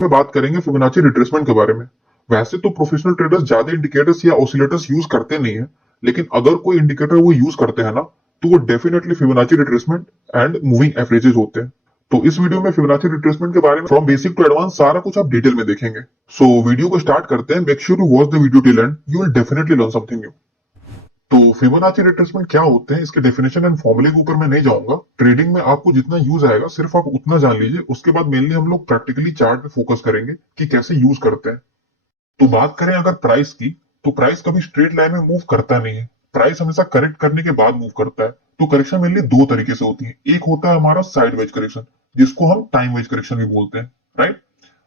में बात करेंगे फिबोनाची रिट्रेसमेंट के बारे में। वैसे तो प्रोफेशनल ट्रेडर्स ज्यादा इंडिकेटर्स या ऑसिलेटर्स यूज करते नहीं है, लेकिन अगर कोई इंडिकेटर वो यूज करते हैं ना, तो वो definitely Fibonacci retracement and moving averages होते हैं। तो इस वीडियो में फिबोनाची रिट्रेसमेंट के बारे में फ्रॉम बेसिक टू एडवांस सारा कुछ आप डिटेल में देखेंगे। सो वीडियो को स्टार्ट करते हैं। Make sure to watch the video till end, you will definitely learn something new. तो फिबोनाची रिट्रेसमेंट क्या होते हैं, इसके डेफिनेशन एंड फॉर्मूले के ऊपर मैं नहीं जाऊंगा। ट्रेडिंग में आपको जितना यूज आएगा सिर्फ आप उतना जान लीजिए। उसके बाद मेनली हम लोग प्रैक्टिकली चार्ट पे फोकस करेंगे कि कैसे यूज करते हैं। तो बात करें अगर प्राइस की, तो प्राइस कभी स्ट्रेट लाइन में मूव करता नहीं है। प्राइस हमेशा करेक्ट करने के बाद मूव करता है। तो करेक्शन मेनली दो तरीके से होती है। एक होता है हमारा साइडवेज करेक्शन, जिसको हम टाइम वेज करेक्शन भी बोलते हैं, राइट।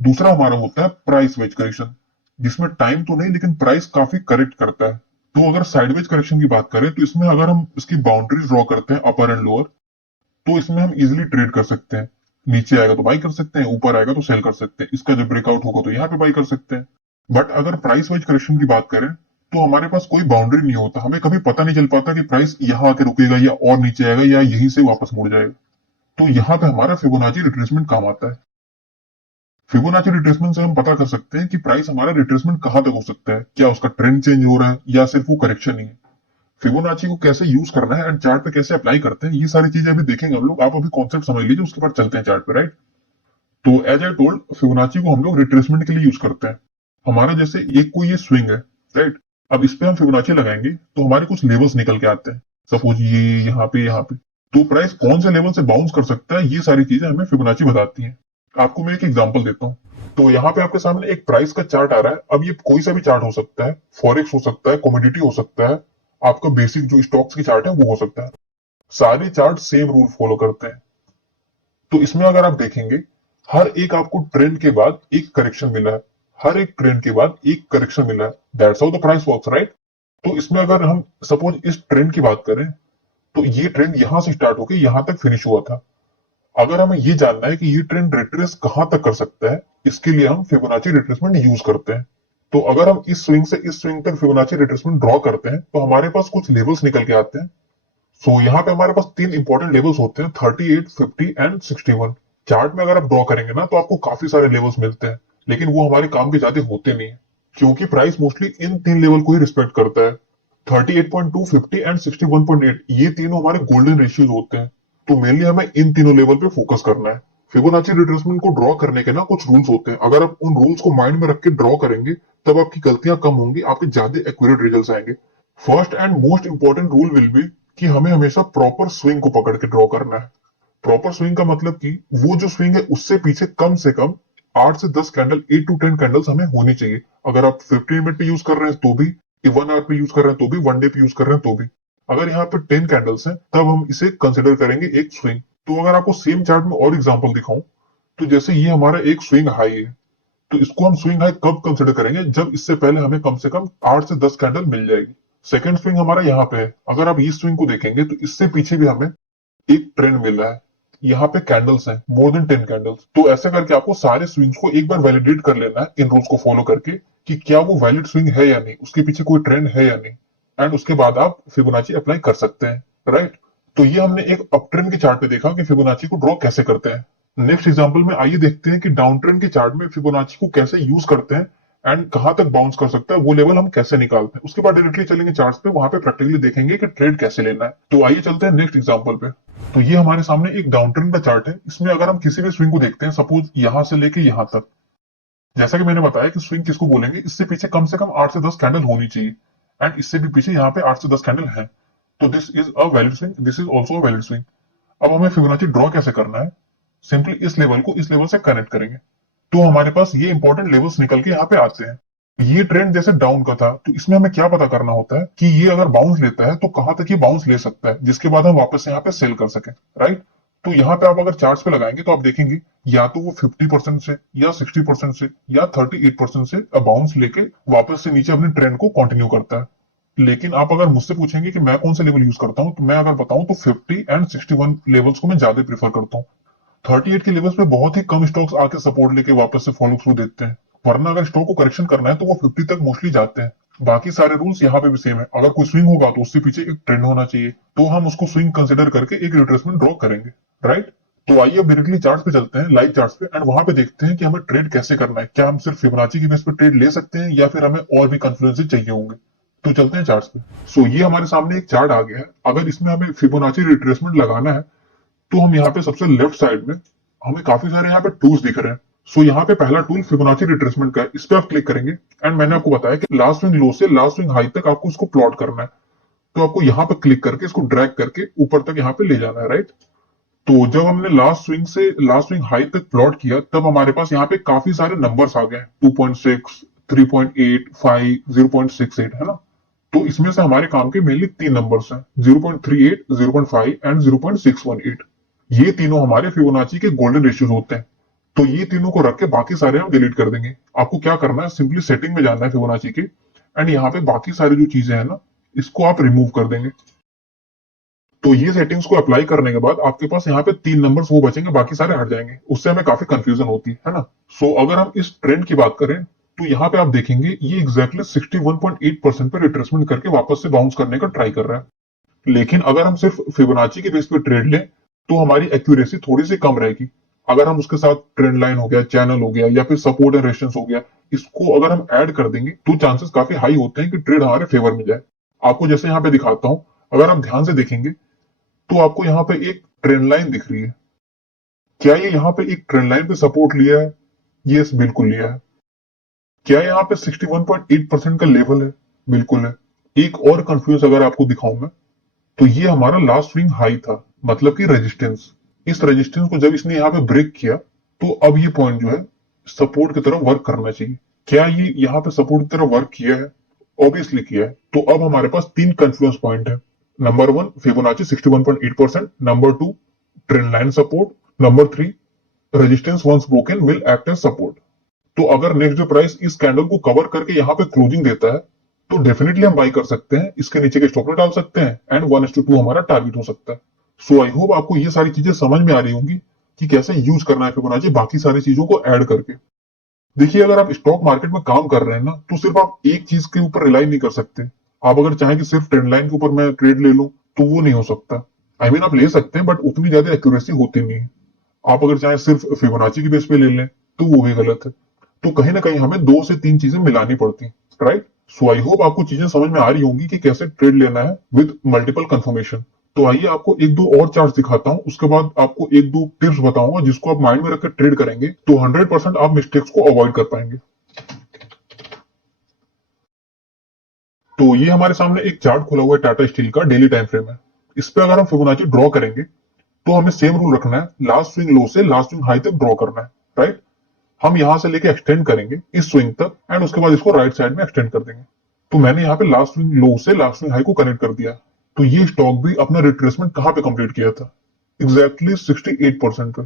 दूसरा हमारा होता है प्राइस वेज करेक्शन, जिसमें टाइम तो नहीं लेकिन प्राइस काफी करेक्ट करता है। तो अगर साइडवेज करेक्शन की बात करें, तो इसमें अगर हम इसकी बाउंड्रीज ड्रॉ करते हैं अपर एंड लोअर, तो इसमें हम इजिली ट्रेड कर सकते हैं। नीचे आएगा तो बाई कर सकते हैं, ऊपर आएगा तो सेल कर सकते हैं। इसका जब ब्रेकआउट होगा तो यहाँ पे बाई कर सकते हैं। बट अगर प्राइस वाइज करेक्शन की बात करें, तो हमारे पास कोई बाउंड्री नहीं होता। हमें कभी पता नहीं चल पाता कि प्राइस यहाँ आके रुकेगा या और नीचे आएगा या यहीं से वापस मुड़ जाएगा। तो यहाँ पे हमारा फिबोनाची रिट्रेसमेंट काम आता है। फिबोनाची रिट्रेसमेंट से हम पता कर सकते हैं कि प्राइस हमारा रिट्रेसमेंट कहां तक हो सकता है। क्या उसका ट्रेंड चेंज हो रहा है या सिर्फ वो करेक्शन ही है। फिबोनाची को कैसे यूज करना है एंड चार्ट पे कैसे अप्लाई करते हैं, ये सारी चीजें अभी देखेंगे हम लोग। आप अभी कॉन्सेप्ट समझ लीजिए, उसके बाद चलते हैं चार्ट पे, राइट। तो एज आई टोल्ड, फिबोनाची को हम लोग रिट्रेसमेंट के लिए यूज करते हैं। हमारा जैसे एक कोई ये स्विंग है, राइट। अब इस पे हम फिबोनाची लगाएंगे तो हमारे कुछ लेवल्स निकल के आते हैं। सपोज ये यहाँ पे तो प्राइस कौन से लेवल से बाउंस कर सकता है, ये सारी चीजें हमें फिबोनाची बताती हैं। आपको मैं एक एग्जांपल देता हूँ। तो यहाँ पे आपके सामने एक प्राइस का चार्ट आ रहा है। अब ये कोई सा भी चार्ट हो सकता है, फॉरेक्स हो सकता है, कमोडिटी हो सकता है, आपका बेसिक जो स्टॉक्स की चार्ट है वो हो सकता है। सारे चार्ट सेम रूल फॉलो करते हैं। तो इसमें अगर आप देखेंगे, हर एक आपको ट्रेंड के बाद एक करेक्शन मिला है। हर एक ट्रेंड के बाद एक करेक्शन मिला है। That's how the price works, right. तो इसमें अगर हम सपोज इस ट्रेंड की बात करें, तो ये ट्रेंड यहां से स्टार्ट होकर यहां तक फिनिश हुआ था। अगर हमें ये जानना है कि ये ट्रेंड रिट्रेस कहां तक कर सकता है, इसके लिए हम फिबोनाची रिट्रेसमेंट यूज करते हैं। तो अगर हम इस स्विंग से इस स्विंग तक फिबोनाची रिट्रेसमेंट ड्रॉ करते हैं, तो हमारे पास कुछ लेवल्स निकल के आते हैं। सो यहाँ पे हमारे पास तीन इंपॉर्टेंट लेवल्स होते हैं, 38, 50 एंड 61। चार्ट में अगर आप ड्रॉ करेंगे ना, तो आपको काफी सारे लेवल्स मिलते हैं, लेकिन वो हमारे काम के ज्यादा होते नहीं है, क्योंकि प्राइस मोस्टली इन तीन लेवल को ही रिस्पेक्ट करता है। 38.2, 50 एंड 61.8, ये तीनों हमारे गोल्डन रेशियोज होते हैं। तो मेनली हमें इन तीनों लेवल पे फोकस करना है। फिबोनाची रिट्रेसमेंट को ड्रॉ करने के ना कुछ रूल्स होते हैं। अगर आप उन रूल्स को माइंड में रख के ड्रॉ करेंगे, तब आपकी गलतियां कम होंगी, आपके ज्यादा एक्यूरेट रिजल्ट्स आएंगे। First and most important rule will be कि हमें हमेशा प्रॉपर स्विंग को पकड़ के ड्रॉ करना है। प्रॉपर स्विंग का मतलब कि वो जो स्विंग है उससे पीछे कम से कम 8 से 10 कैंडल, 8 टू 10 कैंडल्स हमें होनी चाहिए। अगर आप 15 मिनट पे यूज कर रहे हैं तो भी, 1 आवर पे यूज कर रहे हैं तो भी, 1 डे पे यूज कर रहे हैं तो भी। अगर यहाँ पे 10 कैंडल्स हैं, तब हम इसे कंसिडर करेंगे एक स्विंग। तो अगर आपको सेम चार्ट में और एग्जांपल दिखाऊं, तो जैसे ये हमारा एक स्विंग हाई है, तो इसको हम स्विंग हाई कब कंसिडर करेंगे, जब इससे पहले हमें कम से कम 8 से 10 कैंडल मिल जाएगी। सेकंड स्विंग हमारा यहाँ पे है। अगर आप इस स्विंग को देखेंगे, तो इससे पीछे भी हमें एक ट्रेंड मिल रहा है। यहाँ पे कैंडल्स हैं, मोर देन 10 कैंडल्स। तो ऐसे करके आपको सारे स्विंग्स को एक बार वैलिडेट कर लेना है इन रूल्स को फॉलो करके, कि क्या वो वैलिड स्विंग है या नहीं, उसके पीछे कोई ट्रेंड है या नहीं। एंड उसके बाद आप फिबोनाची अप्लाई कर सकते हैं, राइट। तो ये हमने एक अप ट्रेंड के चार्ट पे देखा कि फिबोनाची को ड्रॉ कैसे करते हैं। नेक्स्ट एग्जांपल में आइए देखते हैं कि डाउन ट्रेंड के चार्ट में फिबोनाची को कैसे यूज करते हैं एंड कहां तक बाउंस कर सकता है, वो लेवल हम कैसे निकालते हैं। उसके बाद डायरेक्टली चलेंगे चार्ट्स पे, वहां पे प्रैक्टिकली देखेंगे कि ट्रेड कैसे लेना है। तो आइए चलते हैं नेक्स्ट एग्जांपल पे। तो ये हमारे सामने एक डाउन ट्रेंड का चार्ट है। इसमें अगर हम किसी भी स्विंग को देखते हैं, सपोज यहां से लेके यहां तक, जैसा कि मैंने बताया कि स्विंग किसको बोलेंगे, इससे पीछे कम से कम 8 से 10 कैंडल होनी चाहिए। एंड इससे भी पीछे यहाँ पे 8 से 10 कैंडल है। तो this is a valid swing, this is also a valid swing. अब हमें फिबोनाची ड्रॉ कैसे करना है, सिंपली इस लेवल को इस लेवल से कनेक्ट करेंगे, तो हमारे पास ये इंपॉर्टेंट लेवल्स निकल के यहाँ पे आते हैं। ये ट्रेंड जैसे डाउन का था, तो इसमें हमें क्या पता करना होता है कि ये अगर बाउंस लेता है तो कहां तक ये बाउंस ले सकता है, जिसके बाद हम वापस से यहाँ पे सेल कर सके, राइट। तो यहाँ पे आप अगर चार्ट्स पे लगाएंगे, तो आप देखेंगे या तो वो 50% से या 60% से या 38% से बाउंस लेके वापस से नीचे अपने ट्रेंड को कंटिन्यू करता है। लेकिन आप अगर मुझसे पूछेंगे कि मैं कौन सा लेवल यूज करता हूं, तो मैं अगर बताऊं तो 50 एंड 61 लेवल्स को मैं ज्यादा प्रीफर करता हूँ। 38 के लेवल्स पे बहुत ही कम स्टॉक्स आके सपोर्ट लेके वापस से फॉलो थ्रू देते हैं। वरना अगर स्टॉक को करेक्शन करना है, तो वो 50 तक मोस्टली जाते हैं। बाकी सारे रूल्स यहाँ पे भी सेम है। अगर कोई स्विंग होगा तो उससे पीछे एक ट्रेंड होना चाहिए, तो हम उसको स्विंग कंसिडर करके एक रिट्रेसमेंट ड्रॉ करेंगे, राइट। तो आइए अब डायरेक्टली चार्ट पे चलते हैं, लाइव चार्ट पे, एंड वहां पे देखते हैं कि हमें ट्रेड कैसे करना है। क्या हम सिर्फ फिबोनाची की बेस पे ट्रेड ले सकते हैं या फिर हमें और भी कन्फ्लुएंसेस चाहिए होंगे। तो चलते हैं चार्ट्स पे। सो ये हमारे सामने एक चार्ट आ गया है। अगर इसमें हमें फिबोनाची रिट्रेसमेंट लगाना है तो हम यहाँ पे सबसे लेफ्ट साइड में हमें काफी सारे यहाँ पे टूल्स दिख रहे हैं। सो यहाँ पे पहला टूल फिबोनाची रिट्रेसमेंट का है, इस पे आप क्लिक करेंगे एंड मैंने आपको बताया कि लास्ट स्विंग लो से लास्ट स्विंग हाई तक आपको इसको प्लॉट करना है। तो आपको यहाँ पे क्लिक करके इसको ड्रैग करके ऊपर तक यहाँ पे ले जाना है, राइट। तो जब हमने लास्ट स्विंग से लास्ट स्विंग हाई तक प्लॉट किया तब हमारे पास यहाँ पे काफी सारे नंबर्स आ गए, 2.6, 3.8, 5, 0.68, है ना। तो इसमें से हमारे काम के मेनली तीन नंबर्स हैं, 0.38, 0.5 एंड 0.618। ये तीनों हमारे फिबोनाची के गोल्डन रेशियोज होते हैं। तो ये तीनों को रख के बाकी सारे हम डिलीट कर देंगे। आपको क्या करना है, सिंपली सेटिंग में जाना है फिबोनाची के, एंड यहाँ पे बाकी सारी जो चीजें हैं ना, इसको आप रिमूव कर देंगे। तो ये सेटिंग्स को अप्लाई करने के बाद आपके पास यहाँ पे तीन नंबर्स वो बचेंगे, बाकी सारे हट जाएंगे। उससे हमें काफी कंफ्यूजन होती है ना। सो अगर हम इस ट्रेंड की बात करें तो यहाँ पे आप देखेंगे ये एग्जैक्टली 61.8% पे रिट्रेसमेंट करके वापस से बाउंस करने का ट्राई कर रहा है। लेकिन अगर हम सिर्फ फिबोनाची के बेस पे ट्रेड लें तो हमारी एक्यूरेसी थोड़ी सी कम रहेगी। अगर हम उसके साथ ट्रेंड लाइन हो गया, चैनल हो गया, या फिर सपोर्ट एंड रेजिस्टेंस हो गया, इसको अगर हम ऐड कर देंगे तो चांसेस काफी हाई होते हैं कि ट्रेड हमारे फेवर में जाए। आपको जैसे यहाँ पे दिखाता हूँ, अगर आप ध्यान से देखेंगे तो आपको यहाँ पे एक ट्रेंड लाइन दिख रही है। क्या ये यहाँ पे एक ट्रेंड लाइन पे सपोर्ट लिया है? यस, बिल्कुल लिया है। क्या यहाँ पे 61.8% का लेवल है? बिल्कुल है। एक और कंफ्यूज अगर आपको दिखाऊं मैं, तो ये हमारा लास्ट स्विंग हाई था, मतलब कि रेजिस्टेंस। इस रेजिस्टेंस को जब इसने यहाँ पे ब्रेक किया तो अब ये पॉइंट जो है सपोर्ट की तरफ वर्क करना चाहिए। क्या ये यहाँ पे सपोर्ट की तरफ वर्क किया है? ऑब्वियसली किया है। तो अब हमारे पास तीन कंफ्लुएंस पॉइंट है। Number one, Fibonacci 61.8%। Number two, trend line support. Number three, resistance once broken will act as support. तो अगर नेक्स्ट जो प्राइस इस कैंडल को कवर करके यहाँ पे क्लोजिंग देता है तो डेफिनेटली हम बाई कर सकते हैं, इसके नीचे के स्टॉप लॉस डाल सकते हैं एंड 1:2 हमारा टारगेट हो सकता है। सो आई होप आपको ये सारी चीजें समझ में आ रही होंगी कि कैसे यूज करना है फिबोनाची बाकी सारी चीजों को ऐड करके। देखिए, अगर आप स्टॉक मार्केट में काम कर रहे हैं ना तो सिर्फ आप एक चीज के ऊपर रिलाई नहीं कर सकते। आप अगर चाहें कि सिर्फ ट्रेंड लाइन के ऊपर मैं ट्रेड ले लूं तो वो नहीं हो सकता। आप ले सकते हैं बट उतनी ज्यादा एक्यूरेसी होती नहीं है। आप अगर चाहें सिर्फ फिबोनाची की बेस पे ले लें तो वो भी गलत है। तो कहीं ना कहीं हमें दो से तीन चीजें मिलानी पड़ती हैं, राइट। सो आई होप आपको चीजें समझ में आ रही होंगी कि कैसे ट्रेड लेना है विद मल्टीपल कंफर्मेशन। तो आइए आपको एक दो और चार्ट दिखाता हूं, उसके बाद आपको एक दो टिप्स बताऊंगा जिसको आप माइंड में रखकर ट्रेड करेंगे तो 100% आप मिस्टेक्स को अवॉइड कर पाएंगे। तो ये हमारे सामने एक चार्ट खुला हुआ है, टाटा स्टील का डेली टाइम फ्रेम है। इस पे अगर हम फिबोनाची ड्रॉ करेंगे तो हमें सेम रूल रखना है, लास्ट स्विंग लो से लास्ट स्विंग हाई तक ड्रॉ करना है, राइट। हम यहां से लेके एक्सटेंड करेंगे इस स्विंग तक एंड उसके बाद इसको राइट साइड में एक्सटेंड कर देंगे। तो मैंने यहाँ पे लास्ट स्विंग लो से लास्ट स्विंग हाई को कनेक्ट कर दिया। तो ये स्टॉक भी अपना रिट्रेसमेंट कहां पे कंप्लीट किया था? एग्जैक्टली 68% पे,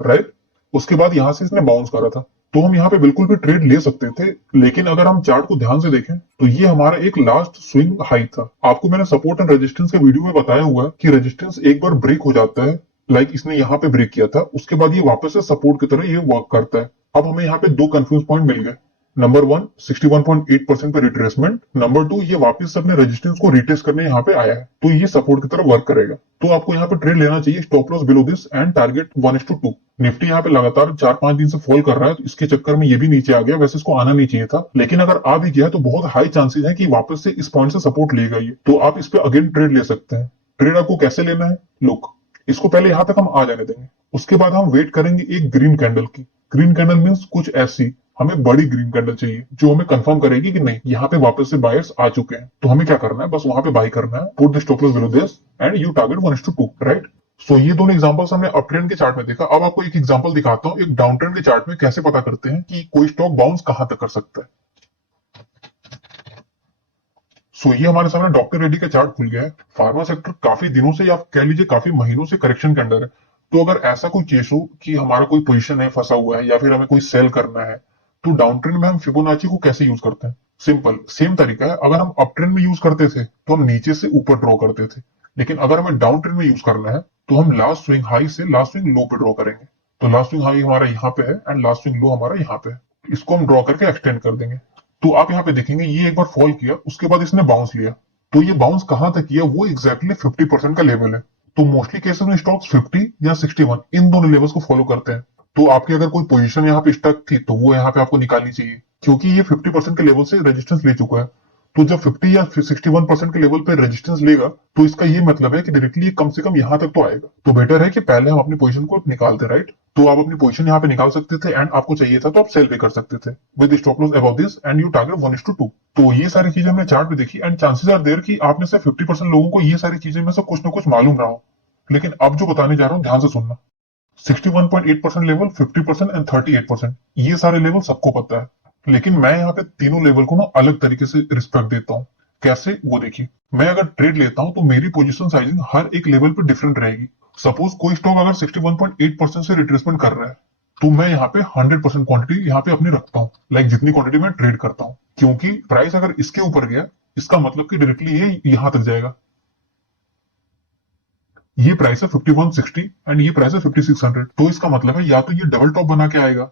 राइट। उसके बाद यहां से इसने बाउंस करा था। तो हम यहाँ पे बिल्कुल भी ट्रेड ले सकते थे, लेकिन अगर हम चार्ट को ध्यान से देखें तो ये हमारा एक लास्ट स्विंग हाई था। आपको मैंने सपोर्ट एंड रेजिस्टेंस के वीडियो में बताया हुआ है कि रेजिस्टेंस एक बार ब्रेक हो जाता है, लाइक इसने यहाँ पे ब्रेक किया था, उसके बाद ये वापस से सपोर्ट की तरह ये वर्क करता है। अब हमें यहाँ पे दो कंफ्यूज पॉइंट मिल गए। नंबर वन, 61.8% पे रिट्रेसमेंट। नंबर टू, ये वापस अपने रेजिस्टेंस को रिटेस्ट करने यहाँ पे आया है, तो ये सपोर्ट की तरफ वर्क करेगा। तो आपको यहाँ पे ट्रेड लेना चाहिए, stop loss below this and target 1:2। Nifty यहाँ पे लगातार 4-5 दिन से फॉल कर रहा है, तो इसके चक्कर में ये भी नीचे आ गया। वैसे इसको आना नहीं चाहिए था, लेकिन अगर आ भी गया तो बहुत हाई चांसेस है कि वापस से इस पॉइंट से सपोर्ट लेगा ये। तो आप इस पे अगेन ट्रेड ले सकते हैं। ट्रेड आपको कैसे लेना है? लुक, इसको पहले यहां तक हम आ जाने देंगे, उसके बाद हम वेट करेंगे एक ग्रीन कैंडल की। ग्रीन कैंडल मींस कुछ ऐसी, हमें बड़ी ग्रीन कैंडल चाहिए जो हमें कंफर्म करेगी कि नहीं यहाँ पे वापस से बायर्स आ चुके हैं। तो हमें क्या करना है, बस वहां पे बाय करना है, put the stop loss below this and you target 1:2, right. So ये दोनों एग्जांपल्स हमने अप ट्रेंड के चार्ट में देखा। अब आपको एक एग्जांपल दिखाता हूँ, एक डाउन ट्रेंड के चार्ट में कैसे पता करते हैं कि कोई स्टॉक बाउंस कहां तक कर सकता है। सो ये हमारे सामने डॉक्टर रेड्डी का चार्ट खुल गया है। फार्मा सेक्टर काफी दिनों से या कह लीजिए काफी महीनों से करेक्शन के अंदर है। तो अगर ऐसा कोई केस हो कि हमारा कोई पोजीशन है फंसा हुआ है या फिर हमें कोई सेल करना है, तो डाउन ट्रेंड में हम फिबोनाची को कैसे यूज करते हैं? सिंपल सेम तरीका है। अगर हम अप ट्रेंड में यूज करते थे तो हम नीचे से ऊपर ड्रॉ करते थे, लेकिन अगर हमें डाउन ट्रेंड में यूज करना है तो हम लास्ट स्विंग हाई से लास्ट स्विंग लो पे ड्रॉ करेंगे। तो लास्ट स्विंग हाई हमारा यहाँ पे है एंड लास्ट स्विंग लो हमारा यहाँ पे है। इसको हम ड्रॉ करके एक्सटेंड कर देंगे। तो आप यहाँ पे देखेंगे ये एक बार फॉल किया, उसके बाद इसने बाउंस लिया। तो ये बाउंस कहां तक किया? वो एग्जैक्टली 50% का लेवल है। तो मोस्टली केसेस में स्टॉक्स 50 या 61 इन दोनों लेवल्स को फॉलो करते हैं। तो आपकी अगर कोई पोजीशन यहाँ पे स्टक थी तो वो यहाँ पे आपको निकालनी चाहिए, क्योंकि ये 50% के लेवल से रेजिस्टेंस ले चुका है। तो जब 50 या 61% के लेवल पे रेजिस्टेंस लेगा तो इसका ये मतलब है कि डायरेक्टली कम से कम यहाँ तक तो आएगा। तो बेटर है कि पहले हम अपनी पोजीशन को निकालते, राइट। तो आप अपनी पोजीशन यहाँ पे निकाल सकते थे एंड आपको चाहिए था तो आप सेल भी कर सकते थे with stop loss above this and you target 1:2। तो ये सारी चीजें हमने चार्ट पे देखी एंड चांसेस आर देयर कि आप में से 50% लोगों को ये सारी चीजें में से कुछ ना कुछ मालूम रहा हो। लेकिन अब जो बताने जा रहा हूँ ध्यान से सुनना। 61.8% लेवल, 50% एंड 38%, ये सारे लेवल सबको पता है। लेकिन मैं यहाँ पे तीनों लेवल को ना अलग तरीके से रिस्पेक्ट देता हूँ। कैसे, वो देखिए। मैं अगर ट्रेड लेता हूँ तो मेरी पोजीशन साइजिंग हर एक लेवल पे डिफरेंट रहेगी। सपोज कोई स्टॉक अगर 61.8% से रिट्रेसमेंट कर रहा है तो मैं यहाँ पे 100% क्वांटिटी यहाँ पे अपनी रखता हूँ, लाइक जितनी क्वांटिटी मैं ट्रेड करता हूँ। क्योंकि प्राइस अगर इसके ऊपर गया इसका मतलब कि डायरेक्टली ये यहां तक जाएगा। ये प्राइस है 5160 एंड ये प्राइस है 5600, तो इसका मतलब है या तो ये डबल टॉप बना के आएगा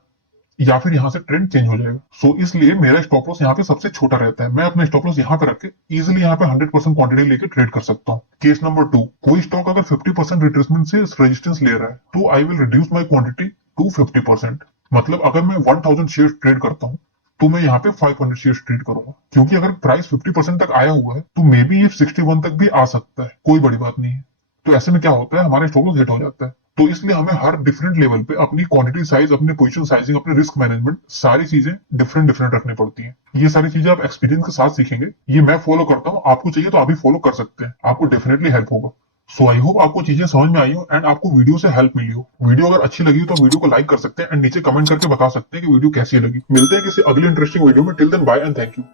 या फिर यहां से ट्रेंड चेंज हो जाएगा। सो इसलिए मेरा स्टॉप लॉस यहाँ पे सबसे छोटा रहता है। मैं अपना स्टॉप लॉस यहाँ पे रख के इजिली यहाँ पे 100% क्वांटिटी लेके ट्रेड कर सकता हूँ। केस नंबर 2, कोई स्टॉक अगर 50% रिट्रेसमेंट से रेजिस्टेंस ले रहा है तो I will reduce my quantity to 50%। मतलब अगर मैं 1000 शेयर ट्रेड करता हूँ तो मैं यहाँ पे 500 शेयर ट्रेड करूंगा, क्योंकि अगर प्राइस 50% तक आया हुआ है तो मे बी ये 61 तक भी आ सकता है, कोई बड़ी बात नहीं है। तो ऐसे में क्या होता है, हमारा स्टॉप लॉस हिट हो जाता है। तो इसलिए हमें हर डिफरेंट लेवल पे अपनी क्वांटिटी साइज, अपने पोजीशन साइजिंग, अपने रिस्क मैनेजमेंट, सारी चीजें डिफरेंट डिफरेंट रखनी पड़ती हैं। ये सारी चीजें आप एक्सपीरियंस के साथ सीखेंगे। ये मैं फॉलो करता हूँ, आपको चाहिए तो आप भी फॉलो कर सकते हैं, आपको डेफिनेटली हेल्प होगा। सो आई होप आपको चीजें समझ में आई हो एंड आपको वीडियो से हेल्प मिली हो। वीडियो अगर अच्छी लगी हो तो वीडियो को लाइक कर सकते हैं एंड नीचे कमेंट करके बता सकते हैं कि वीडियो कैसी लगी। मिलते हैं किसी अगले इंटरेस्टिंग वीडियो में। Till then bye and thank you.